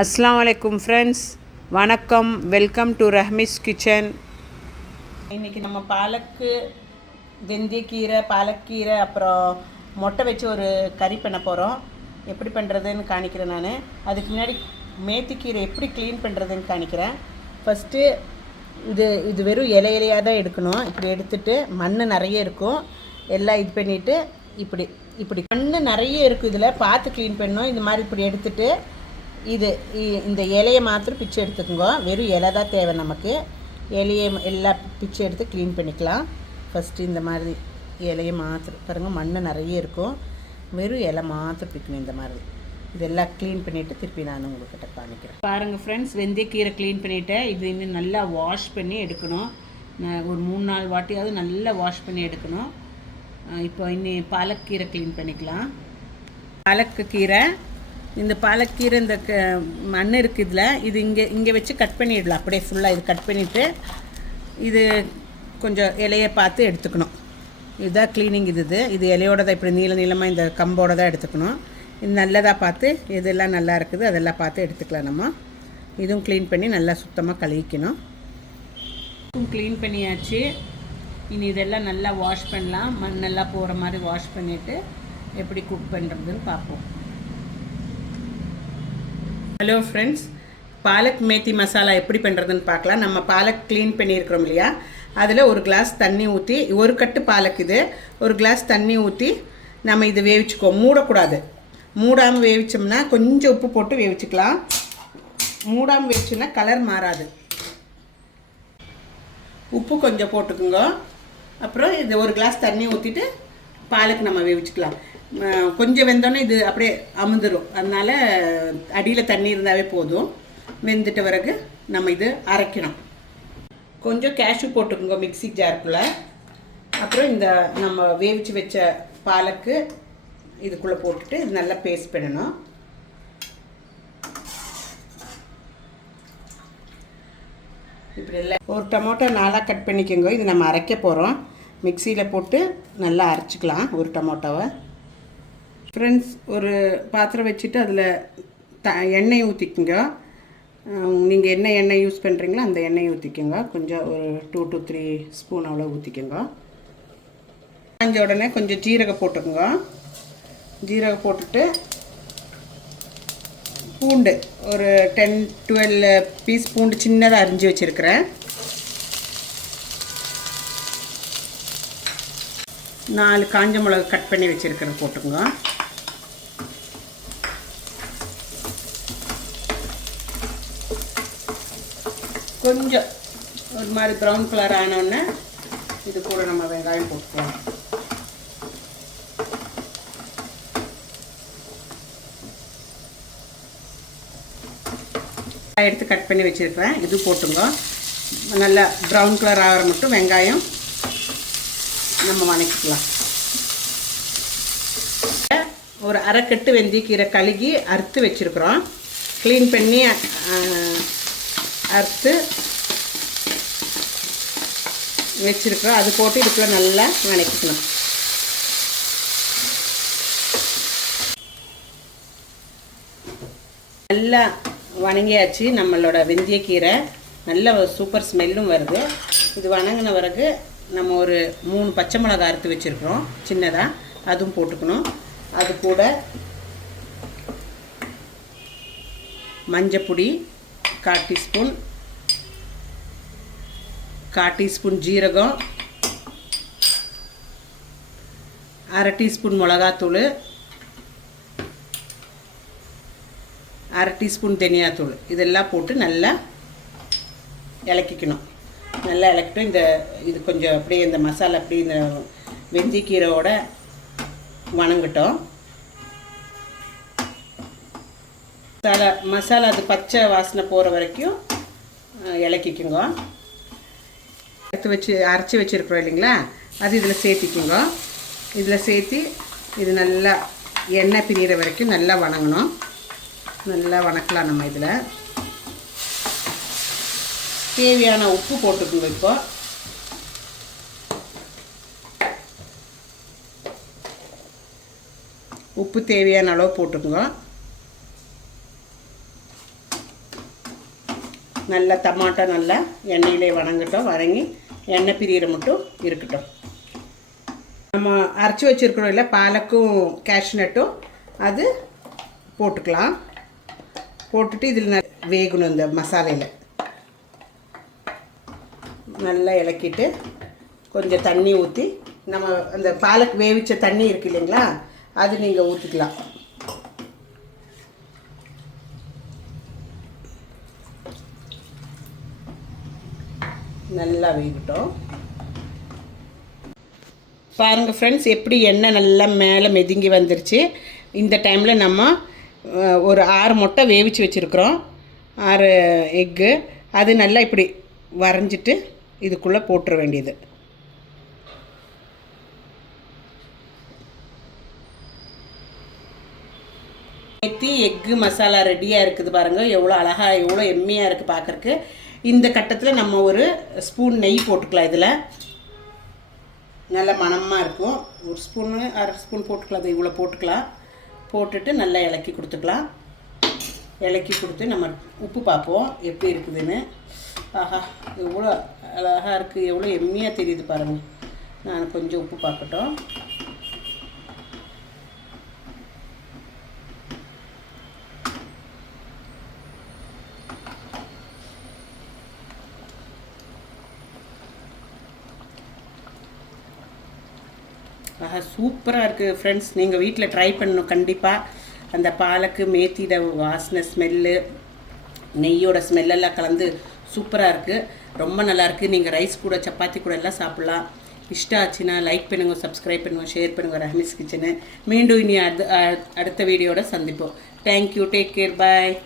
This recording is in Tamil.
அஸ்ஸலாமு அலைக்கும் ஃப்ரெண்ட்ஸ், வணக்கம். Welcome to Rahmi's kitchen. இன்றைக்கி நம்ம பாலக்கு, வெந்தயக்கீரை, பாலக்கீரை, அப்புறம் மொட்டை வச்சு ஒரு கறி பண்ண போகிறோம். எப்படி பண்ணுறதுன்னு காணிக்கிறேன் நான். அதுக்கு முன்னாடி மேத்திக்கீரை எப்படி க்ளீன் பண்ணுறதுன்னு காணிக்கிறேன். ஃபஸ்ட்டு இது வெறும் இலையாக தான் எடுக்கணும். இப்படி எடுத்துகிட்டு மண் நிறைய இருக்கும், எல்லாம் இது பண்ணிவிட்டு இப்படி மண் நிறைய இருக்கும், இதில் பார்த்து க்ளீன் பண்ணணும். இந்த மாதிரி இப்படி எடுத்துகிட்டு இந்த இலையை மாத்திரம் பிச்சு எடுத்துக்கோங்க. வெறும் இலை தான் தேவை நமக்கு. இலையை எல்லாம் பிச்சு எடுத்து க்ளீன் பண்ணிக்கலாம். ஃபஸ்ட்டு இந்த மாதிரி இலையை மாத்திரம் பாருங்கள், மண் நிறைய இருக்கும். வெறும் இலை மாத்திரம் பிக்கணும். இந்த மாதிரி இதெல்லாம் க்ளீன் பண்ணிவிட்டு திருப்பி நான் உங்கள்கிட்ட காமிக்கிறேன். பாருங்கள் ஃப்ரெண்ட்ஸ், வெந்தயக்கீரை க்ளீன் பண்ணிவிட்டேன். இது இன்னும் நல்லா வாஷ் பண்ணி எடுக்கணும். ஒரு 3-4 வாட்டியாவது நல்லா வாஷ் பண்ணி எடுக்கணும். இப்போ இன்னும் பாலக்கீரை க்ளீன் பண்ணிக்கலாம். பாலக்கு கீரை, இந்த பாலக்கீரை இந்த மண் இருக்குது இதில், இது இங்கே வச்சு கட் பண்ணிடலாம். அப்படியே ஃபுல்லாக இது கட் பண்ணிவிட்டு இது கொஞ்சம் இலையை பார்த்து எடுத்துக்கணும். இதுதான் க்ளீனிங். இது இலையோட தான் இப்படி நீளமாக இந்த கம்போடு தான் எடுத்துக்கணும். இது நல்லதாக பார்த்து எதெல்லாம் நல்லா இருக்குது அதெல்லாம் பார்த்து எடுத்துக்கலாம். நம்ம இதுவும் க்ளீன் பண்ணி நல்லா சுத்தமாக கழுவிக்கணும். க்ளீன் பண்ணியாச்சு. இனி இதெல்லாம் நல்லா வாஷ் பண்ணலாம். மண்ணெல்லாம் போகிற மாதிரி வாஷ் பண்ணிவிட்டு எப்படி குக் பண்ணுறதுன்னு பார்ப்போம். ஹலோ ஃப்ரெண்ட்ஸ், பாலக் மேத்தி மசாலா எப்படி பண்ணுறதுன்னு பார்க்கலாம். நம்ம பாலக் க்ளீன் பண்ணியிருக்கிறோம் இல்லையா, அதில் ஒரு கிளாஸ் தண்ணி ஊற்றி, ஒரு கட்டு பாலக் இது, ஒரு கிளாஸ் தண்ணி ஊற்றி நம்ம இதை வேவிச்சுக்குவோம். மூடக்கூடாது. மூடாமல் வேவிச்சோம்னா கொஞ்சம் உப்பு போட்டு வேவிச்சுக்கலாம். மூடாமல் வேவிச்சோம்னா கலர் மாறாது. உப்பு கொஞ்சம் போட்டுக்குங்க. அப்புறம் இது ஒரு கிளாஸ் தண்ணி ஊற்றிட்டு பாலக் நம்ம வேவிச்சுக்கலாம். கொஞ்சம் வெந்தோன்னே இது அப்படியே அமுந்துடும். அதனால் அடியில் தண்ணி இருந்தாவே போதும். வெந்துட்ட பிறகு நம்ம இது அரைக்கணும். கொஞ்சம் கேஷ்யூ போட்டுக்கோங்க மிக்ஸி ஜாருக்குள்ளே. அப்புறம் இந்த நம்ம வேவிச்சு வச்ச பாலக்கு இதுக்குள்ளே போட்டுட்டு இது நல்லா பேஸ்ட் பண்ணணும். இப்படி இல்லை, ஒரு டொமேட்டோ 4 கட் பண்ணிக்கோங்க. இது நம்ம அரைக்க போகிறோம். மிக்சியில் போட்டு நல்லா அரைச்சிக்கலாம் ஒரு டொமேட்டோவை. ஃப்ரெண்ட்ஸ், ஒரு பாத்திரம் வச்சுட்டு அதில் எண்ணெய் ஊற்றிக்குங்க. நீங்கள் என்ன எண்ணெய் யூஸ் பண்ணுறீங்களோ அந்த எண்ணெய் ஊற்றிக்கோங்க. கொஞ்சம் ஒரு 2 to 3 ஸ்பூன் அவ்வளோ ஊற்றிக்கோங்க. காஞ்ச உடனே கொஞ்சம் ஜீரகம் போட்டுக்கோங்க. ஜீரகம் போட்டுட்டு பூண்டு ஒரு 10-12 பீஸ் பூண்டு சின்னதாக அரிஞ்சு வச்சுருக்கிறேன். 4 காஞ்ச மிளகு கட் பண்ணி வச்சுருக்கிறேன், போட்டுக்கோங்க. கொஞ்சம் ஒரு மாதிரி ப்ரௌன் கலர் ஆனோடனே இது கூட நம்ம வெங்காயம் போட்டுக்கலாம். எடுத்து கட் பண்ணி வச்சுருக்கிறேன், இது போட்டுங்க. நல்லா ப்ரௌன் கலர் ஆகிற மட்டும் வெங்காயம் நம்ம வதக்கிக்கலாம். ஒரு அரைக்கட்டு வெந்தயக்கீரை கழுகி அறுத்து வச்சுருக்குறோம். க்ளீன் பண்ணி அறுத்து வச்சுருக்குறோம். அது போட்டு இதுக்குள்ள நல்லா வதக்கிக்கணும். நல்லா வதங்கியாச்சு நம்மளோட வெந்தயக்கீரை. நல்ல சூப்பர் ஸ்மெல்லும் வருது. இது வதங்கின பிறகு நம்ம ஒரு 3 பச்சை மிளகாய் அறுத்து வச்சுருக்குறோம் சின்னதாக, அதுவும் போட்டுக்கணும். அது கூட மஞ்சப்பொடி 1/4 டீஸ்பூன், ஜீரகம் 1/2 டீஸ்பூன், மிளகாத்தூள் 1/2 டீஸ்பூன், தனியாத்தூள், இதெல்லாம் போட்டு நல்லா இலக்கிக்கணும். நல்லா இலக்கிட்டு இது கொஞ்சம் அப்படியே இந்த மசாலா அப்படியே இந்த வெந்தயக்கீரையோட வணங்கட்டும். மசாலா அது பச்சை வாசனை போகிற வரைக்கும் இலக்கிக்குங்க. அரைச்சி வச்சுருக்குறோம் இல்லைங்களா, அது இதில் சேர்த்திக்குங்க. இதில் சேர்த்தி இது நல்லா எண்ணெய் பிரிகிற வரைக்கும் நல்லா வணங்கணும். நல்லா வணக்கலாம். நம்ம இதில் தேவையான உப்பு போட்டுக்குங்க. இப்போ உப்பு தேவையான அளவு போட்டுக்குங்க. நல்லா டமாட்டோ நல்லா எண்ணெயிலே வணங்கட்டும், வதங்கி எண்ணெய் பிரியிற மட்டும் இருக்கட்டும். நம்ம அரைச்சி வச்சுருக்கிறோம் இல்லை பாலக்கும் கேஷ்நட்டும், அது போட்டுக்கலாம். போட்டுட்டு இதில் வேகணும். இந்த மசாலையில் நல்லா இலக்கிட்டு கொஞ்சம் தண்ணி ஊற்றி, நம்ம அந்த பாலக் வேவிச்ச தண்ணி இருக்குது இல்லைங்களா, அது நீங்கள் ஊற்றிக்கலாம். நல்லா வேகட்டும். பாருங்கள் ஃப்ரெண்ட்ஸ், எப்படி எண்ணெய் நல்லா மேலே மெதுங்கி வந்துருச்சு. இந்த டைமில் நம்ம ஒரு 6 முட்டை வேவிச்சு வச்சுருக்குறோம், 6 எக்கு. அது நல்லா இப்படி வரைஞ்சிட்டு இதுக்குள்ளே போட்டுற வேண்டியது. மேத்தி எக்கு மசாலா ரெடியாக இருக்குது பாருங்கள். எவ்வளோ அழகாக, எவ்வளோ எம்மியாக இருக்குது பார்க்குறக்கு. இந்த கட்டத்தில் நம்ம ஒரு ஸ்பூன் நெய் போட்டுக்கலாம். இதில் நல்ல மணமாக இருக்கும். ஒரு ஸ்பூனு 1/2 ஸ்பூன் போட்டுக்கலாம். அது இவ்வளோ போட்டுக்கலாம். போட்டுட்டு நல்லா இலக்கி கொடுத்துக்கலாம். இலக்கி கொடுத்து நம்ம உப்பு பார்ப்போம் எப்படி இருக்குதுன்னு. ஆஹா, எவ்வளோ அழகாக இருக்குது, எவ்வளோ எம்மியாக தெரியுது பாருங்கள். நான் கொஞ்சம் உப்பு பார்க்கட்டும். ஆஹா, சூப்பராக இருக்குது ஃப்ரெண்ட்ஸ். நீங்கள் வீட்டில் ட்ரை பண்ணணும் கண்டிப்பாக. அந்த பாலக்கு மேத்திட வாசனை, ஸ்மெல்லு, நெய்யோட ஸ்மெல்லெல்லாம் கலந்து சூப்பராக இருக்குது. ரொம்ப நல்லாயிருக்கு. நீங்கள் ரைஸ் கூட சப்பாத்தி கூட எல்லாம் சாப்பிட்லாம். இஷ்டம் ஆச்சுன்னா லைக் பண்ணுங்கள், சப்ஸ்கிரைப் பண்ணுங்கள், ஷேர் பண்ணுங்கள் ரஹ்மீஸ் கிச்சனை. மீண்டும் இனி அடுத்த வீடியோட சந்திப்போம். தேங்க்யூ, டேக் கேர், பாய்.